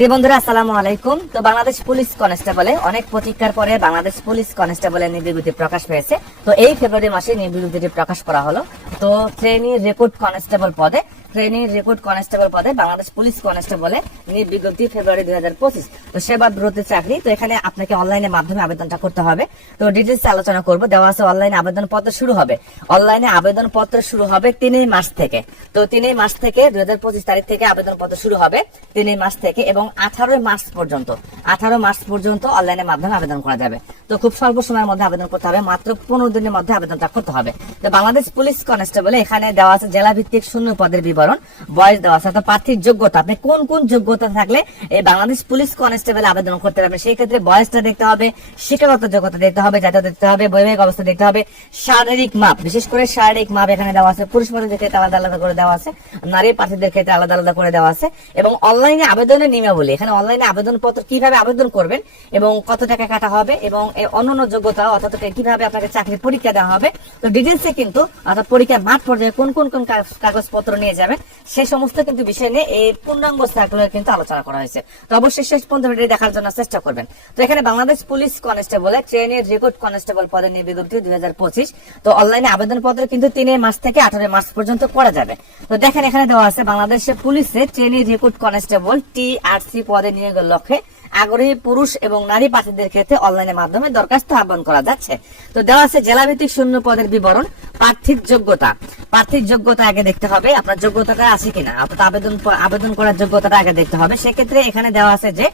প্রিয় বন্ধুরা, আসসালামু আলাইকুম। তো বাংলাদেশ পুলিশ কনস্টেবলে অনেক প্রতীক্ষার পরে বাংলাদেশ পুলিশ কনস্টেবলের নির্বিবৃতি প্রকাশ পেয়েছে। তো এই ফেব্রুয়ারি মাসে নির্বিবৃতিটি প্রকাশ করা হলো, তো ট্রেনি রেকর্ড কনস্টেবল পদে ট্রেনি রেকর্ড কনস্টেবল পদে বাংলাদেশ পুলিশ কনস্টেবলে নির্বিজ্ঞপ্তি ফেব্রুয়ারি দুই হাজার পঁচিশ। তো সেবা বিরতি চাকরি, তো এখানে আপনাকে অনলাইনের মাধ্যমে আবেদনটা করতে হবে। তো ডিটেলস আলোচনা করব, দেওয়া আছে অনলাইনে আবেদন পত্র শুরু হবে। অনলাইনে আবেদন পত্র শুরু হবে তিনই মাস থেকে। তো তিনই মাস থেকে দুই হাজার পঁচিশ তারিখ থেকে আবেদন পত্র শুরু হবে তিনই মাস থেকে এবং আঠারোই মার্চ পর্যন্ত। আঠারো মার্চ পর্যন্ত অনলাইনের মাধ্যমে আবেদন করা যাবে। তো খুব স্বল্প সময়ের মধ্যে আবেদন করতে হবে, মাত্র পনেরো দিনের মধ্যে আবেদনটা করতে হবে। তো বাংলাদেশ পুলিশ কনস্টেবল এখানে দেওয়া আছে জেলা ভিত্তিক শূন্য পদের বিবরণ, বয়স দেওয়া আছে, অর্থাৎ প্রার্থীর যোগ্যতা। আপনি কোন কোন যোগ্যতা থাকলে এই বাংলাদেশ পুলিশ কনস্টেবল আবেদন করতে পারবেন, সেই ক্ষেত্রে বয়সটা দেখতে হবে, শিক্ষাগত যোগ্যতা দেখতে হবে, জাতীয় দেখতে হবে, বৈবাহিক অবস্থা দেখতে হবে, শারীরিক মাপ, বিশেষ করে শারীরিক মাপ এখানে দেওয়া আছে, পুরুষ পদের ক্ষেত্রে আলাদা আলাদা করে দেওয়া আছে, নারী প্রার্থীদের ক্ষেত্রে আলাদা আলাদা করে দেওয়া আছে, এবং অনলাইনে আবেদনের নিয়মাবলী, এখানে অনলাইনে আবেদন পত্র কীভাবে আবেদন করবেন এবং কত টাকা কাটা হবে এবং অন্যান্য যোগ্যতা অর্থাৎ কীভাবে আপনাকে চাকরির পরীক্ষা দেওয়া হবে, তো ডিটেলসে কিন্তু অর্থাৎ পরীক্ষার মাঠ পর্যায়ে কোন কোন কোন কাগজপত্র নিয়ে যাবেন সেই সমস্ত কিন্তু বিষয় নিয়ে এই পূর্ণাঙ্গ সার্কুলার কিন্তু আলোচনা করা হয়েছে। তো অবশ্যই শেষ পর্যন্ত ভিডিও দেখার জন্য চেষ্টা করবেন। তো এখানে বাংলাদেশ পুলিশ কনস্টেবল ট্রেনের রেকর্ড কনস্টেবল পদে নিয়ে বিজ্ঞপ্তি দুই হাজার পঁচিশ। তো অনলাইনে আবেদন পত্র কিন্তু তিনে মাস থেকে আঠারো মাস পর্যন্ত করা যাবে। তো দেখেন এখানে দেওয়া আছে বাংলাদেশের পুলিশে ট্রেনের recruit constable T R C পদে নিয়োগের লক্ষ্যে আগ্রহী পুরুষ এবং নারী প্রার্থীদের ক্ষেত্রে অনলাইনের মাধ্যমে দরখাস্ত আহ্বান করা যাচ্ছে। তো দেওয়া আছে জেলাভিত্তিক শূন্য পদের বিবরণ, প্রার্থীর যোগ্যতা। প্রার্থীর যোগ্যতা আগে দেখতে হবে, আপনার যোগ্যতাটা আছে কিনা? অর্থাৎ আবেদন আবেদন করার যোগ্যতাটা আগে দেখতে হবে। সেক্ষেত্রে এখানে দেওয়া আছে যে,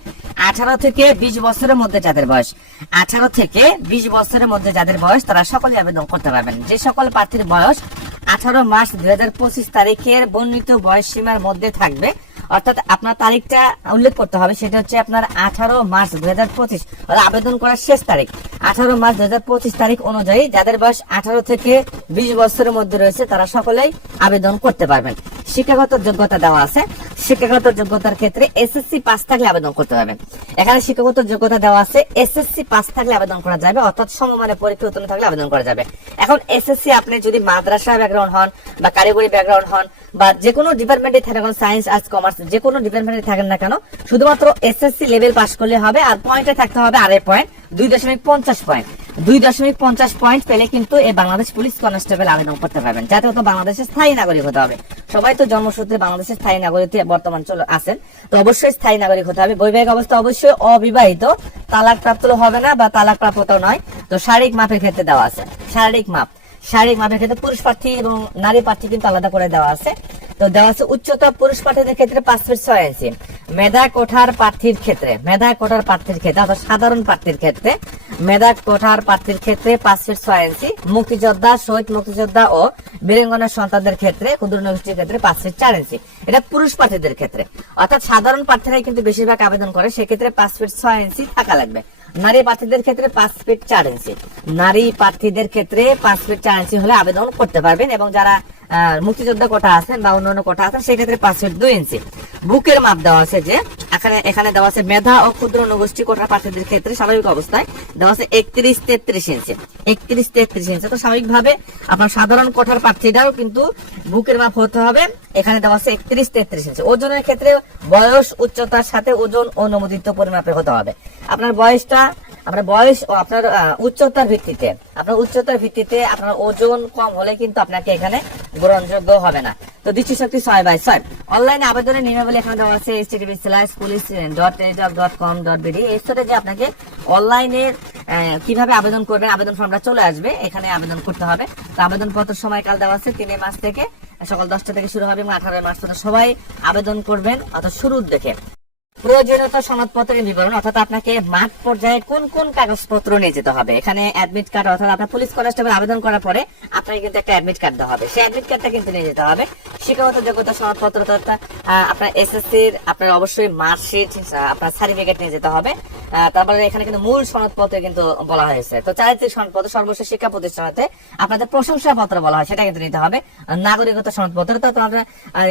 আঠারো থেকে বিশ বছরের মধ্যে যাদের বয়স, আঠারো থেকে বিশ বছরের মধ্যে যাদের বয়স, তারা সকলে আবেদন করতে পারবেন। যে সকল প্রার্থীর বয়স আঠারো মার্চ দুই হাজার পঁচিশ তারিখের বর্ণিত বয়স সীমার মধ্যে থাকবে অর্থাৎ আপনার তারিখটা উল্লেখ করতে হবে, সেটা হচ্ছে আপনার আঠারো মার্চ দুই হাজার পঁচিশ। আবেদন করার শেষ তারিখ, আঠারো মার্চ দু হাজার পঁচিশ তারিখ অনুযায়ী যাদের বয়স আঠারো থেকে বিশ বছরের মধ্যে রয়েছে, তারা সকলেই আবেদন করতে পারবেন। শিক্ষাগত যোগ্যতা দেওয়া আছে। শিক্ষাগত যোগ্যতার ক্ষেত্রে এসএসসি পাস থাকলে আবেদন করতে হবে। এখানে শিক্ষাগত যোগ্যতা দেওয়া আছে এসএসসি পাস থাকলে আবেদন করা যাবে, অর্থাৎ সমমানের পরীক্ষা উত্তীর্ণ থাকলে আবেদন করা যাবে। এখন এসএসসি আপনি যদি মাদ্রাসা ব্যাকগ্রাউন্ড হন বা কারিগরি ব্যাকগ্রাউন্ড হন বা যে কোনো ডিপার্টমেন্টে থাকেন সায়েন্স আর্টস কমার্স যে কোনো ডিপার্টমেন্টে থাকেন না কেন, শুধুমাত্র এসএসসি লেভেল পাস করলে হবে আর পয়েন্টে থাকতে হবে আড়াই পয়েন্ট দুই দশমিক পঞ্চাশ পয়েন্ট দুই দশমিক পঞ্চাশ পয়েন্ট পেলে কিন্তু এই বাংলাদেশ পুলিশ কনস্টেবল আবেদন করতে পারবেন। যাতে তো বাংলাদেশের স্থায়ী নাগরিক হতে হবে। সবাই তো জন্মসূত্রে বাংলাদেশের স্থায়ী নাগরিক বর্তমান চলে আছেন। তো অবশ্যই স্থায়ী নাগরিক হতে হবে। বৈবাহিক অবস্থা অবশ্যই অবিবাহিত। তালাক প্রাপ্ত হবে না বা তালাক প্রাপ্ত নয়। তো শারীরিক মাপের ক্ষেত্রে দেওয়া আছে। শারীরিক মাপ। শারীরিক মাপের ক্ষেত্রে পুরুষ প্রার্থী এবং নারী প্রার্থী কিন্তু আলাদা করে দেওয়া আছে। তো দেওয়া আছে উচ্চতা পুরুষ প্রার্থীদের ক্ষেত্রে পাঁচ ফিট ছয় ইঞ্চি। মেধা কোঠার প্রার্থীর ক্ষেত্রে, মেধা কোঠার প্রার্থীর ক্ষেত্রে, অর্থাৎ সাধারণ প্রার্থীর ক্ষেত্রে, মেধা কোঠার প্রার্থীর ক্ষেত্রে পাঁচ ফিট ছয় ইঞ্চি, মুক্তিযোদ্ধা, শহীদ মুক্তিযোদ্ধা ও বীরেঙ্গনের সন্তানদের ক্ষেত্রে, ক্ষুদ্র নগোষ্ঠীর ক্ষেত্রে পাঁচ ফিট চার ইঞ্চি। এটা পুরুষ প্রার্থীদের ক্ষেত্রে। অর্থাৎ সাধারণ প্রার্থীরাই কিন্তু বেশিরভাগ আবেদন করে, সেক্ষেত্রে পাঁচ ফিট ছয় ইঞ্চি থাকা লাগবে। নারী প্রার্থীদের ক্ষেত্রে পাঁচ ফিট চার ইঞ্চি নারী প্রার্থীদের ক্ষেত্রে পাঁচ ফিট চার ইঞ্চি হলে আবেদন করতে পারবেন এবং যারা মুক্তিযোদ্ধা কোটা আছেন বা অন্যান্য কোটা আছেন সেক্ষেত্রে পাঁচ ফিট দুই ইঞ্চি বুকের মাপ দেওয়া আছে যে এখানে এখানে দেওয়া আছে মেধা ও ক্ষুদ্র নগোষ্ঠী কোটা প্রার্থীদের ক্ষেত্রে স্বাভাবিক অবস্থায় দেওয়া আছে একত্রিশ তেত্রিশ ইঞ্চি। একত্রিশ তেত্রিশ ইঞ্চি। তো স্বাভাবিকভাবে আপনার সাধারণ কোঠার প্রার্থীটাও কিন্তু বুকের মাপ হতে হবে। এখানে দেওয়া আছে একত্রিশ তেত্রিশ ইঞ্চি। ওজনের ক্ষেত্রে বয়স, উচ্চতার সাথে ওজন অনুমোদিত পরিমাপে হতে হবে। আপনার বয়সটা, আপনার বয়স ও আপনার উচ্চতার ভিত্তিতে, আপনার উচ্চতার ভিত্তিতে আপনার ওজন কম হলে কিন্তু আপনাকে এখানে গ্রহণযোগ্য হবে না। তো দৃষ্টিশক্তি ছয় বাই ছয়। অনলাইনে আবেদনের নিয়মাবলী এখানে দেওয়া আছে H TV slash police dot job dot com dot BD এই যে আপনাকে অনলাইনে কীভাবে আবেদন করবেন, আবেদন ফর্মটা চলে আসবে, এখানে আবেদন করতে হবে। তো আবেদন পত্র সময়কাল দেওয়া আছে তিন মাস থেকে, সকাল দশটা থেকে শুরু হবে এবং আঠারোই মাস পর্যন্ত সবাই আবেদন করবেন, অর্থাৎ শুরুর দেখে প্রয়োজনীয়তা সনদপত্রের বিবরণ, অর্থাৎ আপনাকে মাঠ পর্যায়ে কোন কোন কাগজপত্র নিয়ে যেতে হবে? এখানে অ্যাডমিট কার্ড অর্থাৎ আপনার পুলিশ কনস্টেবল আবেদন করার পরে আপনাকে কিন্তু একটা অ্যাডমিট কার্ড দেওয়া হবে। সেই অ্যাডমিট কার্ডটা কিন্তু নিয়ে যেতে হবে। শিক্ষাগত যোগ্যতা সনদপত্র, অর্থাৎ আপনার এসএসসির আপনার অবশ্যই মার্কশিট আপনার সার্টিফিকেট নিয়ে যেতে হবে। তারপরে এখানে কিন্তু মূল সনদপত্র কিন্তু বলা হয়েছে। তো চারিত্রিক সনদপত্র, সর্বশেষ শিক্ষা প্রতিষ্ঠানতে আপনাদের প্রশংসাপত্র বলা হয়, সেটা কিন্তু নিতে হবে। নাগরিকত্ব সনদপত্র তো আপনার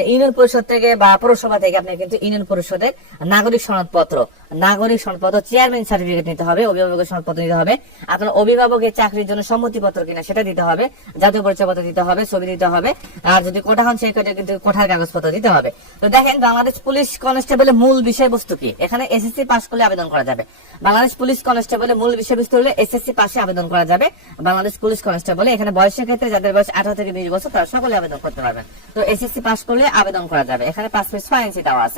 ইউনিয়ন পরিষদ থেকে বা পৌরসভা থেকে আপনি কিন্তু ইউনিয়ন পরিষদের নাগরিক সনদপত্র নাগরিক সনদপত্র, চেয়ারম্যান সার্টিফিকেট নিতে হবে, অভিভাবকের সনদপত্র নিতে হবে, আপনার অভিভাবকের চাকরির জন্য সম্মতিপত্র কিনা সেটা দিতে হবে, জাতীয় পরিচয়পত্র দিতে হবে, ছবি দিতে হবে, আর যদি কোঠা হন সেই কিন্তু কোঠার কাগজপত্র দিতে হবে। তো দেখেন, বাংলাদেশ পুলিশ কনস্টেবলের মূল বিষয়বস্তু কি? এখানে এসএসসি পাস করলে আবেদন করা যাবে। বাংলাদেশ পুলিশ কনস্টেবলের মূল বিষয়বস্তু হলে এসএসসি পাশে আবেদন করা যাবে। বাংলাদেশ পুলিশ কনস্টেবলে, এখানে বয়সের ক্ষেত্রে যাদের বয়স আঠারো থেকে বিশ বছর, তারা সকলে আবেদন করতে পারবেন। তো এসএসসি পাশ করলে আবেদন করা যাবে। এখানে পাঁচ মিনিট ছয় ইঞ্চি দেওয়া আছে।